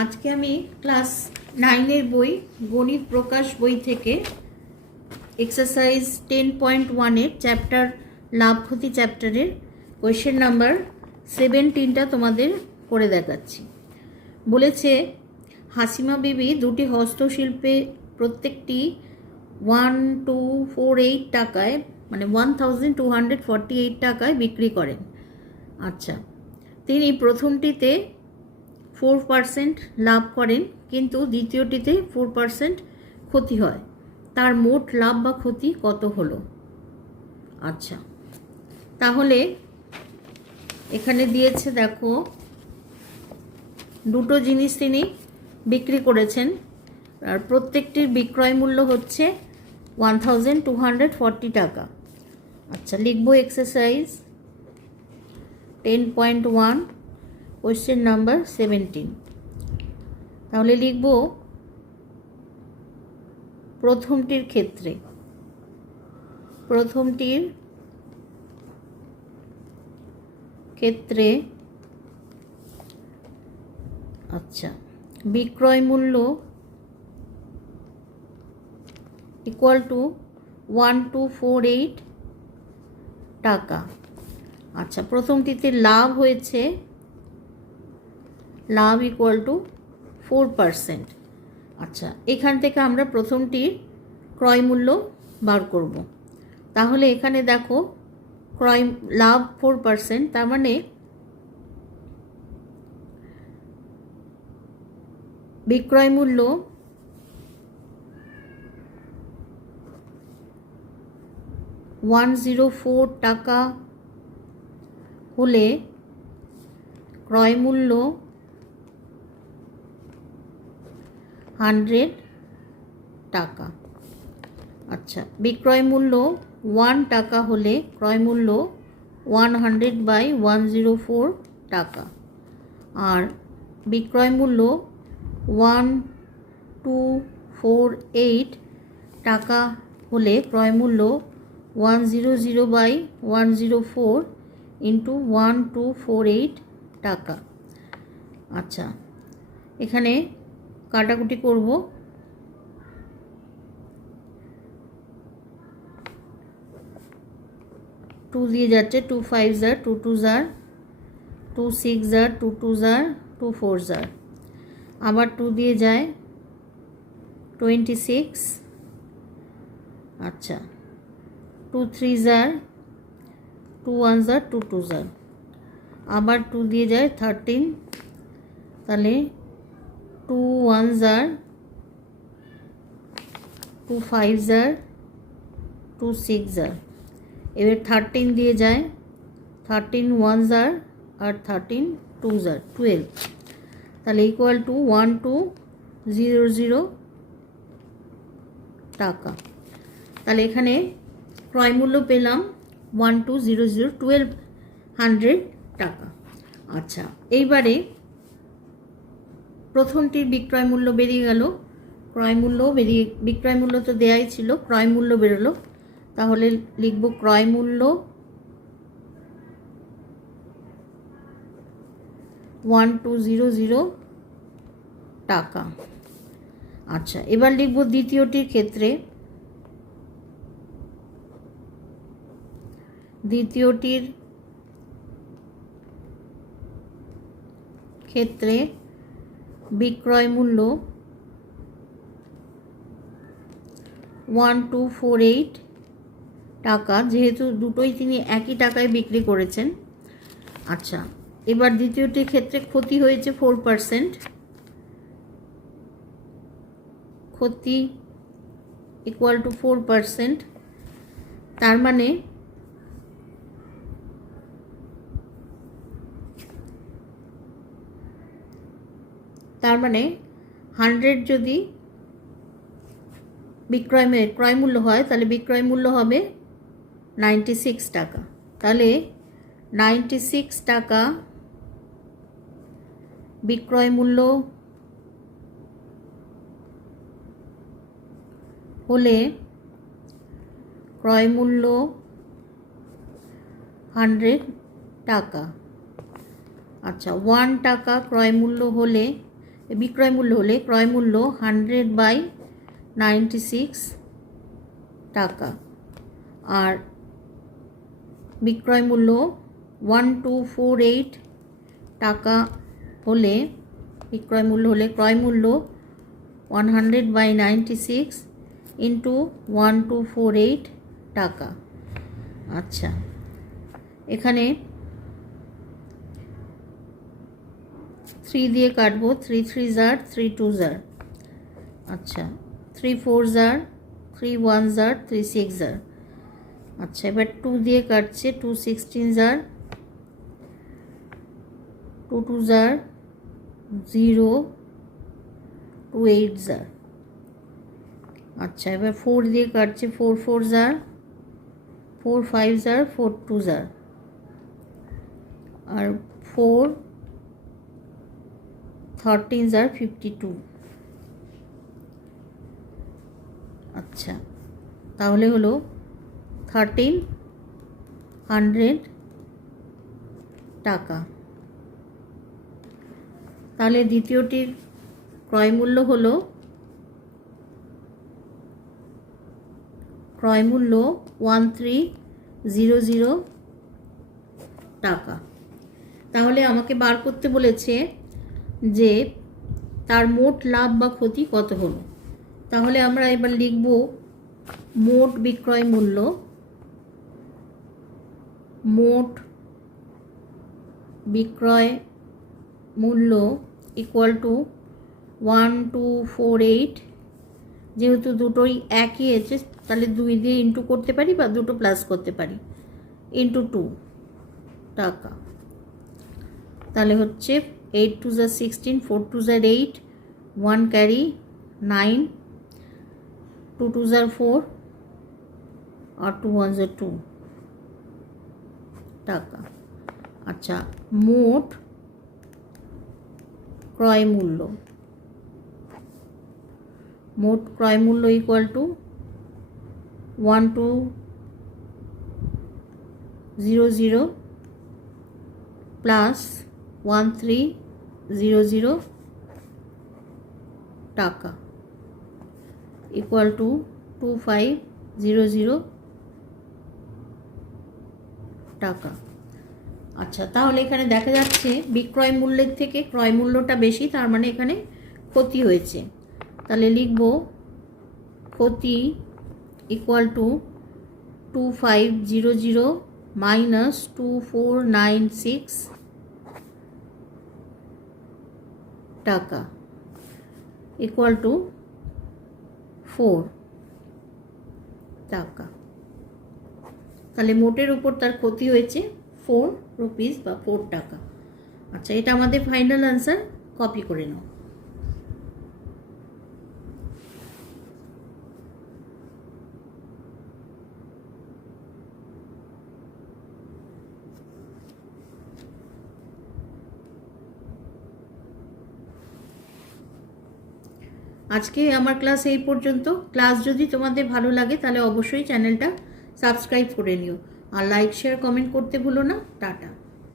আজকে আমি ক্লাস 9-এর বই গণিত প্রকাশ বই থেকে এক্সারসাইজ 10.1-এর চ্যাপ্টার লাভ ক্ষতি চ্যাপ্টারের কোয়েশ্চেন নাম্বার 17টা তোমাদের করে দেখাচ্ছি। বলেছে হাসিমা বিবি দুটি হস্তশিল্পে প্রত্যেকটি 1248 টাকায় মানে 1248 টাকায় বিক্রি করেন। আচ্ছা, তিনি প্রথমটিতে 4% লাভ করেন কিন্তু দ্বিতীয়টিতে 4% ক্ষতি হয়। তার মোট লাভ বা ক্ষতি কত হলো? আচ্ছা, তাহলে এখানে দিয়েছে, দেখো দুটো জিনিস তিনি বিক্রি করেছেন আর প্রত্যেকটির বিক্রয় মূল্য হচ্ছে 1240 টাকা। আচ্ছা, লিখব এক্সারসাইজ 10.1 কোয়েশ্চেন নাম্বার 17। তাহলে লিখব প্রথমটির ক্ষেত্রে আচ্ছা, বিক্রয় মূল্য ইকুয়াল টু 1248 টাকা। আচ্ছা, প্রথমটিতে লাভ হয়েছে, লাভ ইকুয়াল টু 4%। আচ্ছা, এখান থেকে আমরা প্রথমটির ক্রয় মূল্য বার করব। তাহলে এখানে দেখো ক্রয় লাভ 4%, তার মানে বিক্রয় মূল্য $104 টাকা হলে ক্রয় মূল্য 100 টাকা। আচ্ছা, বিক্রয় মূল্য 1 টাকা হলে ক্রয় মূল্য 100/104 টাকা। আর বিক্রয় মূল্য 1248 টাকা হলে ক্রয় মূল্য 100/104 ইন্টু 1248 টাকা। আচ্ছা, এখানে কাটাকুটি করব। 2 দিয়ে যাচ্ছে, 2 5 jar 2 2 jar 2 6 jar 2 2 jar 2 4 jar, আবার 2 দিয়ে যায় 26। আচ্ছা, 2 3 जार 2 1 जार 2 2 जार, আবার 2 দিয়ে যায় 13। তাহলে 2 1 जार 2 5 जार 2 6 जार, এবার 13 দিয়ে যায় 13 1 जार আর 13 2 जार 12। তাহলে ইকুয়াল টু 1200 টাকা। তাহলে এখানে ক্রয় মূল্য পেলাম 1200 1200 টাকা। আচ্ছা, এইবারে প্রথমটির বিক্রয় মূল্য বেরিয়ে গেল, ক্রয় মূল্য বিক্রয় মূল্য তো দেয়াই ছিল, ক্রয় মূল্য বেরোলো। তাহলে লিখব ক্রয় মূল্য 1200 টাকা। আচ্ছা, এবার লিখব দ্বিতীয়টির ক্ষেত্রে। দ্বিতীয়টির ক্ষেত্রে বিক্রয় মূল্য 1248 টাকা, যেহেতু দুটোই তিনি একই টাকায় বিক্রি করেছেন। আচ্ছা, এবার দ্বিতীয়টির ক্ষেত্রে ক্ষতি হয়েছে 4%, ক্ষতি ইকুয়াল টু 4%। তার মানে তার মানে 100 যদি ক্রয় মূল্য হয় তাহলে বিক্রয় মূল্য হবে 96 টাকা। তাহলে 96 টাকা বিক্রয় মূল্য হলে ক্রয় মূল্য 100 টাকা। আচ্ছা, 1 টাকা ক্রয় মূল্য হলে বিক্রয় মূল্য হলে ক্রয় মূল্য 100/96 টাকা, আর বিক্রয় মূল্য 1248 টাকা হলে বিক্রয় মূল্য হলে ক্রয় মূল্য 100/96 ইন্টু 1248 টাকা। আচ্ছা, এখানে 3 দিয়ে কাটবো, 3 3 জার 3 2 জার, আচ্ছা 3 4 জার 3 1 জার 3 6 জার। আচ্ছা, এবার 2 দিয়ে কাটছে, 2 16 জার 2 2 জার 0 2 8 জার। আচ্ছা, এবার 4 দিয়ে কাটছে, 4 4 জার 4 5 জার 4 2 জার, আর 4 13 জার 52। আচ্ছা, তাহলে হলো 1300 টাকা। তাহলে দ্বিতীয়টির ক্রয় মূল্য হলো 1300 টাকা। তাহলে আমাকে বার করতে বলেছে যে তার মোট লাভ বা ক্ষতি কত হলো। তাহলে আমরা এবার লিখব মোট বিক্রয় মূল্য, মোট বিক্রয় মূল্য ইকুয়াল টু 1248, যেহেতু দুটোই একই আছে তাহলে 2 দিয়ে ইন্টু করতে পারি বা দুটো প্লাস করতে পারি, ইন্টু 2 টাকা। তাহলে হচ্ছে 8 2 যা 16, 4 2 যা 8, 1 ক্যারি 9, 2 2 যা 4 আর 2 1 যা 2 টাকা। আচ্ছা, মোট ক্রয় মূল্য, মোট ক্রয় মূল্য ইকুয়াল টু 1200 প্লাস 1300 টাকা ইকুয়াল টু 2500 টাকা। আচ্ছা, তাহলে এখানে দেখা যাচ্ছে বিক্রয় মূল্যের থেকে ক্রয় মূল্যটা বেশি, তার মানে এখানে ক্ষতি হয়েছে। তাহলে লিখব ক্ষতি ইকুয়াল টু 2500 মাইনাস 2496 টাকা ইকুয়াল টু 4 টাকা। তাহলে মোটের উপর তার ক্ষতি হয়েছে 4 রুপিস বা 4 টাকা। আচ্ছা, এটা আমাদের ফাইনাল আনসার, কপি করে নাও। আজকে আমার ক্লাস এই পর্যন্ত। ক্লাস যদি তোমাদের ভালো লাগে তাহলে অবশ্যই চ্যানেলটা সাবস্ক্রাইব করে নিও, আর লাইক শেয়ার কমেন্ট করতে ভুলো না। টাটা।